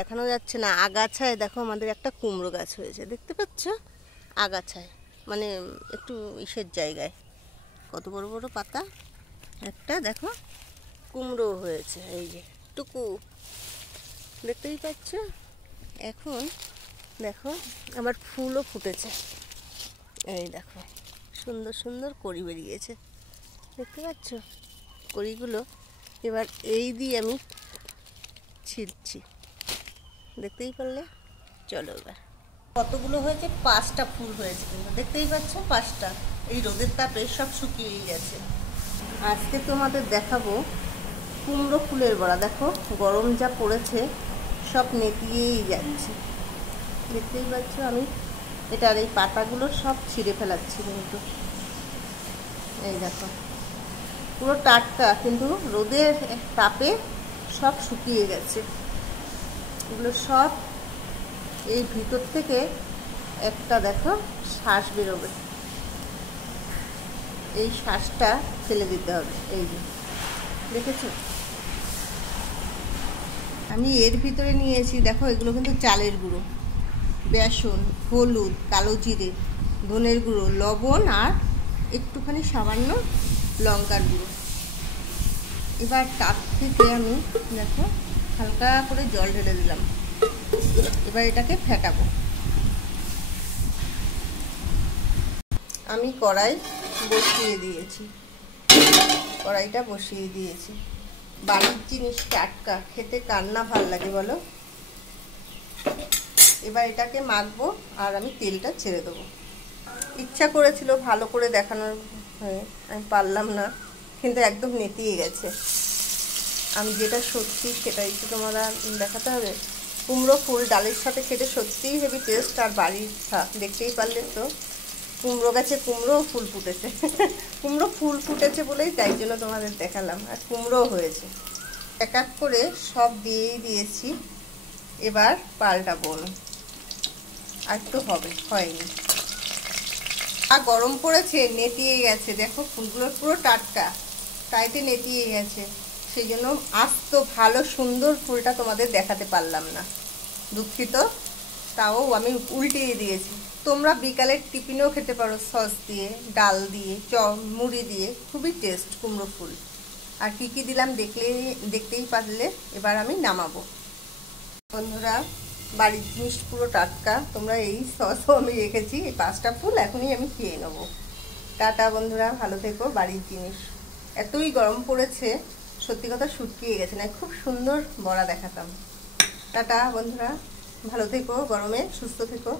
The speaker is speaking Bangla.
দেখানো যাচ্ছে না, আগাছায় দেখো আমাদের একটা কুমড়ো গাছ হয়েছে, দেখতে পাচ্ছ? আগাছায় মানে একটু ইসের জায়গায় কত বড় বড় পাতা, একটা দেখো কুমড়ো হয়েছে, এই যে টুকু, দেখতেই পাচ্ছ। এখন দেখো আমার ফুলও ফুটেছে, এই দেখো সুন্দর সুন্দর কড়ি বেরিয়েছে, দেখতে পাচ্ছ কড়িগুলো। এবার এই দিয়ে আমি ছিলছি, দেখতেই পারলে। চলো এবার কতগুলো হয়েছে, 5টা ফুল হয়েছে, কিন্তু দেখতেই পাচ্ছ 5টা। এই রোদের তাপে সব শুকিয়েই গেছে। আজকে তোমাদের দেখাবো কুমড়ো ফুলের বড়া। দেখো গরম যা পড়েছে, সব নেতিয়েই যাচ্ছে, দেখতেই পাচ্ছ। আমি এটার এই পাতাগুলো সব ছিঁড়ে ফেলাচ্ছি, কিন্তু এই দেখো পুরো টাটকা, কিন্তু রোদের তাপে সব শুকিয়ে গেছে। এগুলো সব এই ভিতর থেকে একটা দেখো শ্বাস বেরোবে, এই শ্বাসটা ফেলে দিতে হবে। এই যে দেখেছো, আমি এর ভিতরে নিয়েছি দেখো, এগুলো কিন্তু চালের গুঁড়ো, বেসন, হলুদ, কালো জিরে, ধনের গুঁড়ো, লবণ আর একটুখানি সামান্য লঙ্কার গুঁড়ো। এবার তার থেকে আমি দেখো হালকা করে জল ঢেলে দিলাম। এবার এটাকে ফেটাবো। আমি কড়াই বসিয়ে দিয়েছি, কড়াইটা বসিয়ে দিয়েছি। বাড়ির জিনিস টাটকা, খেতে কার না ভাল লাগে বলো। এবার এটাকে মাখবো আর আমি তেলটা ছেড়ে দেবো। ইচ্ছা করেছিল ভালো করে দেখানোর, আমি পারলাম না, কিন্তু একদম নেতিয়ে গেছে। আমি যেটা সত্যি সেটাই তো তোমরা দেখাতে হবে। কুমড়ো ফুল ডালের সাথে খেতে সত্যিই হেভি টেস্ট, আর বাড়ির দেখতেই পারলে তো কুমড়ো গাছে কুমড়ো ফুল ফুটেছে। কুমড়ো ফুল ফুটেছে বলেই তাই জন্য তোমাদের দেখালাম, আর কুমড়ো হয়েছে। এক এক করে সব দিয়েই দিয়েছি, এবার পাল্টাবো না, আর তো হয়নি। আর গরম পড়েছে, নেতিয়ে গেছে, দেখো ফুলগুলো পুরো টাটকা, তাইতে নেতিয়ে গেছে। সেই জন্য আস্ত ভালো সুন্দর ফুলটা তোমাদের দেখাতে পারলাম না, দুঃখিত। তাও আমি উল্টিয়ে দিয়েছি। তোমরা বিকালের টিফিনেও খেতে পারো, সস দিয়ে, ডাল দিয়ে, মুড়ি দিয়ে, খুবই টেস্ট কুমড়ো ফুল। আর কী কী দিলাম দেখতেই পারলে। এবার আমি নামাবো। বন্ধুরা, বাড়ির জিনিস পুরো টাটকা, তোমরা এই সসও আমি রেখেছি, এই 5টা ফুল এখনই আমি খেয়ে নেবো। টাটা বন্ধুরা, ভালো থেকো। বাড়ির জিনিস এতই গরম পড়েছে, সত্যি কথা শুকিয়ে গেছে, না খুব সুন্দর বড়া দেখাতাম। টাটা বন্ধুরা, ভালো থেকো, গরমে সুস্থ থেকো।